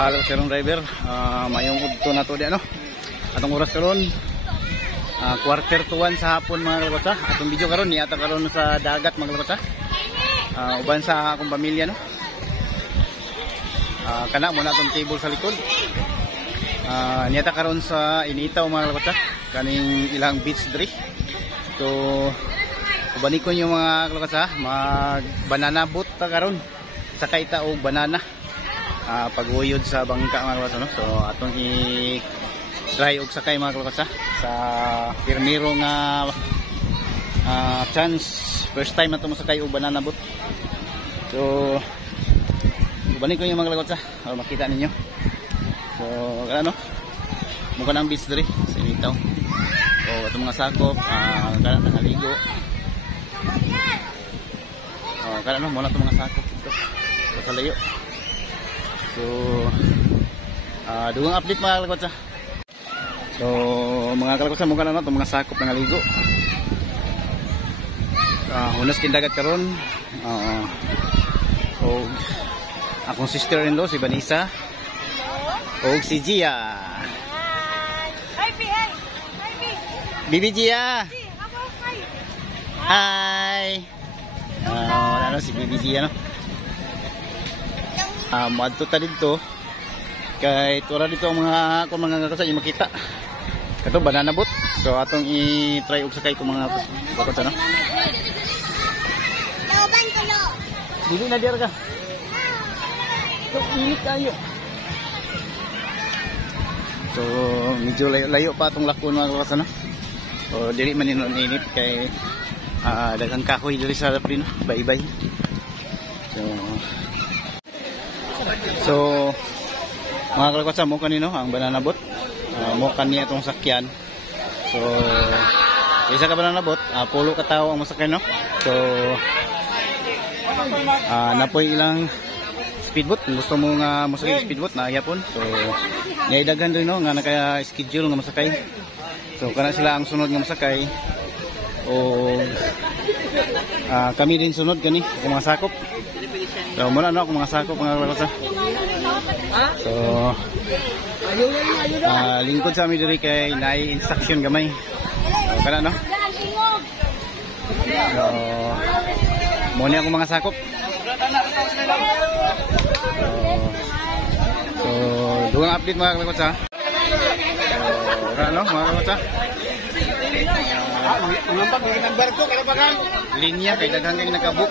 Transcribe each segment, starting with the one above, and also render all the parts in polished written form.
Hello sir driver, mayong udto na to di ano. Atong oras karon quarter to 1 sa hapon mga kalakotsa. Atong video karon niata karon sa dagat mga kalakotsa. Uban sa akong pamilya no. Kana mo na atong table sa likod. Niata karon sa Initaw mga kalakotsa. Kaning ilang beach diri. So ubanikon yung mga kalakotsa, mag banana boat ta karon. Sakay ta og banana. Paguyod sa bangka mga kalakotsa no. So atong i-try og sakay mga kalakotsa sa pirmiro nga chance, first time na ito masakay og banana boat. So balik ko yung mga kalakotsa para makita ninyo. So ano mukha ng beach diri sa Initaw. So itong mga sakop kana nangaligo. Kana no muna itong mga sakop dito sa kalayo. So dugang update mga kalakotsa. So mga kalakotsa mukha na itong mga sakop na naligo. Hunas kindagat karon. O akong sister-in-law si Vanessa. O si Gia. Bibi Gia. Hi. Ano si Bibi Gia no? Madto ta dito. Kay tura dito ang mga kalakotsa yung makita. Kato banana boat. So atong i-try og sakay ko mga kalakotsa no. Dili na diar ka. So init kayo. So medyo layo pa atong lakon mga kalakotsa no. So dili man init kay daghang kahoy diri sa Laprino, baybay. So mga kalakotsa mo kanino ang banana boat. Mo kaniya itong sakyan. So isa ka banana boat, pulo ka tao ang masakay no. So napoy ilang speedboat. Kung gusto mo nga masakay speedboat na yapon. So niaidagan rin no nga naka-schedule nga masakay. So kana sila ang sunod nga masakay. O kami din sunod kani kung mga sakop. So muna no kung mga sakop mga kalakotsa. So lingkod sa amin diri kay naay instruction gamay. So kana no. So muna akong mga sakop. So dugang update mga kalakotsa. So ano mga kalakotsa. Linya kay daghang kay nakabook.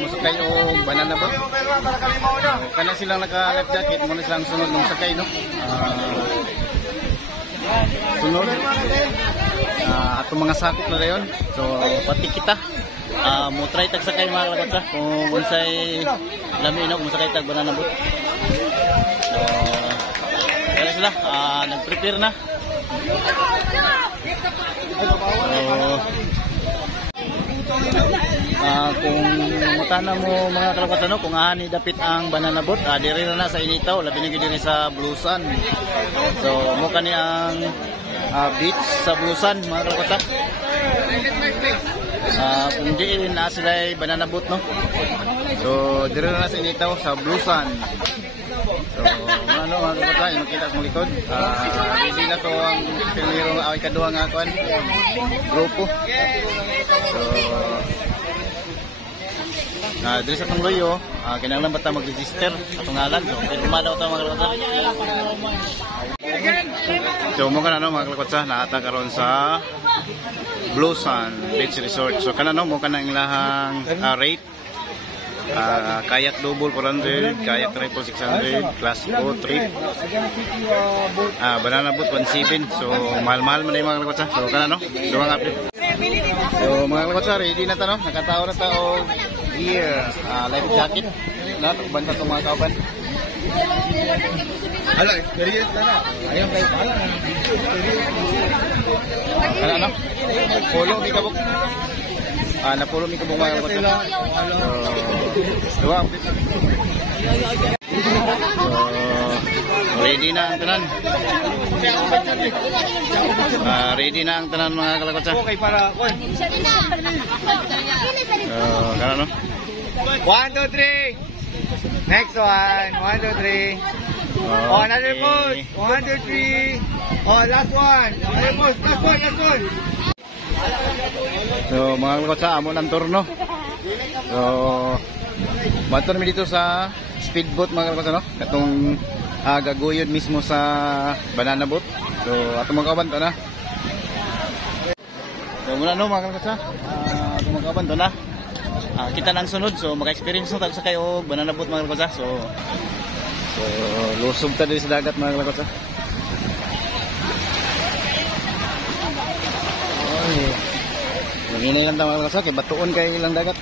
Musakay og banana boat. Kana silang naka-life jacket mo na silang sunod ng sakay no. Sunod. Ato mga sakop na dayon. So pati kita mo try tag sakay mga kalakotsa kung unsay lami no kung sakay tag banana boat. So kaya sila nag-prepare na. Kung mutana mo mga kalakotsa no kung ani dapit ang banana boat, diri na sa Initaw, labi na diri sa Blusan. So mo kani ang beach sa Blusan mga kalakotsa. Kung diin na sila banana boat no. So diri na sa Initaw sa Blusan. So ano mga kalakotsa yung makita sa likod. Hindi na to ang piniro nga ikaduha nga kuan grupo. So diri sa Tungloyo, kinahanglan bata mag-register atong ngalan. So pirma daw ta mga kalakotsa. So mo kana no mga kalakotsa naata karon sa Blusan Beach Resort. So kana no mo kana ang lahang rate. Kayak double 400, kayak triple 600, class boat trip. Banana boat 17. So mahal-mahal man mga kalakotsa. So kana no, dugang update. So mga kalakotsa ready na ta no, nakatawo na ta og gear, life jacket. Na tukban ta mga kauban. Hello, experience na. Ayun kay pala. Kana no? Polo mi kabuk. Napulo mi kabuk mga kalakotsa. Dugang update. Ready na ang tanan. Ready na ang tanan mga kalakotsa. Okay para. Kana no? 1, 2, 3. Next one. 1, 2, 3. Oh, another pose. 1, 2, 3. Oh, last one. Another pose. Last one. So mga kalakotsa, amo ng turno. So matur mi dito sa speedboat mga kalakotsa, no? Katong gaguyod mismo sa banana boat. So ato mga kauban to na. So muna no mga kalakotsa, ato mga kauban to na. Kita nang sunod, so maka-experience na tayo sa kayo banana boat mga kalakotsa. So lusog ta diri sa dagat mga kalakotsa. Ini lang tama mga kalakotsa, kay batuon kay ilang dagat.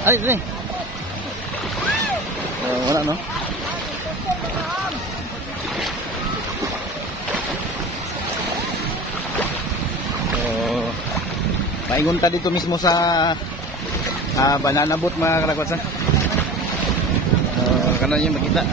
Ay, ini. Wala no. Paingon ta dito mismo sa banana boat mga kalakotsa. Kanan yung makita.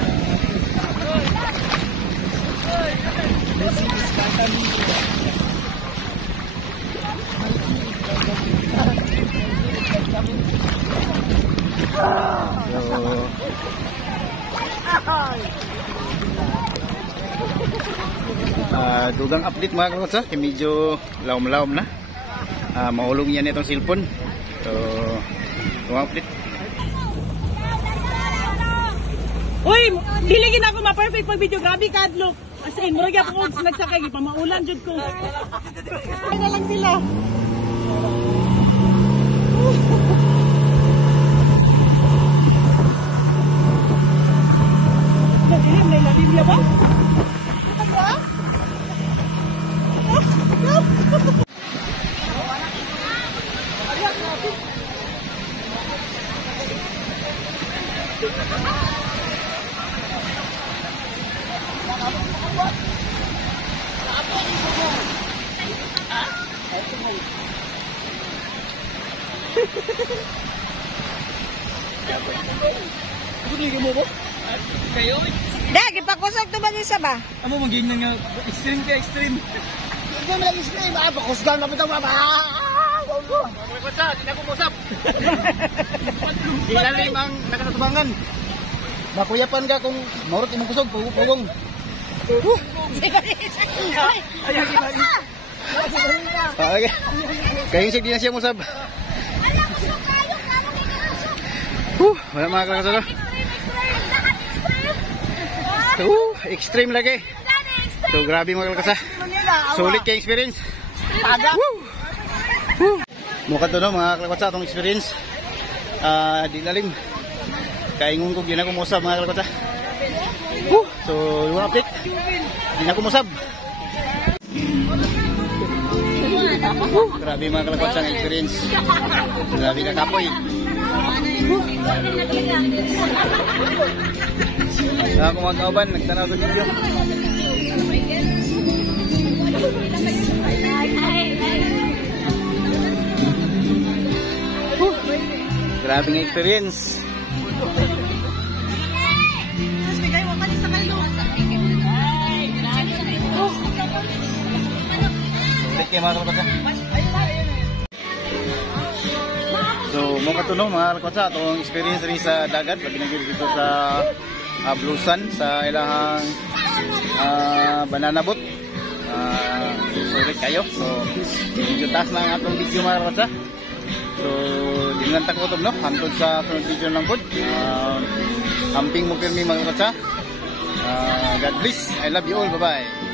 Dugang update mga kalakotsa, kaya medyo lawom-lawom na. Mahulog yan itong cellphone. So dugang update. Uy, diligin ako ma-perfect pag video. Grabe ka, look. As in, murag ako nagsakay, pamaulan jud ko. Ay na lang sila. Daghan may labibya ba? Kayo? Dagi, pakusog to ba isa ba? Amo maging nga extreme ka extreme. Hindi mo lang extreme. Pakusgan na pitang baba. Kalakotsa, di na kumusap. Ilalim ang nakatubangan. Makuyapan ka kung marot imong kusog, pugong. Okay. Kayong sige na siya musab. Wala mga kalakotsa no. Extreme lagi. So grabe mga kalakotsa. Sulit kay experience. Mukha to no mga kalakotsa itong experience. Di lalim. Kaingon ko gina ko musab mga kalakotsa. So yung update. Di na ko musab. Grabe mga kalakotsa ang experience. Grabe ka kapoy. Ako mga kauban, nagtanaw sa video. Grabe ng experience. Sulit kayo mga kalakotsa. So mga katuno mga kalakotsa, itong experience rin sa dagat. Lagi nagigil dito sa Blusan sa ilahang banana boat. Sulit kayo. So medyo taas na ang atong video mga kalakotsa. So di nga takutob no. Hantod sa sunod video ng pod. Amping mo pirmi mga kalakotsa. God bless. I love you all. Bye bye.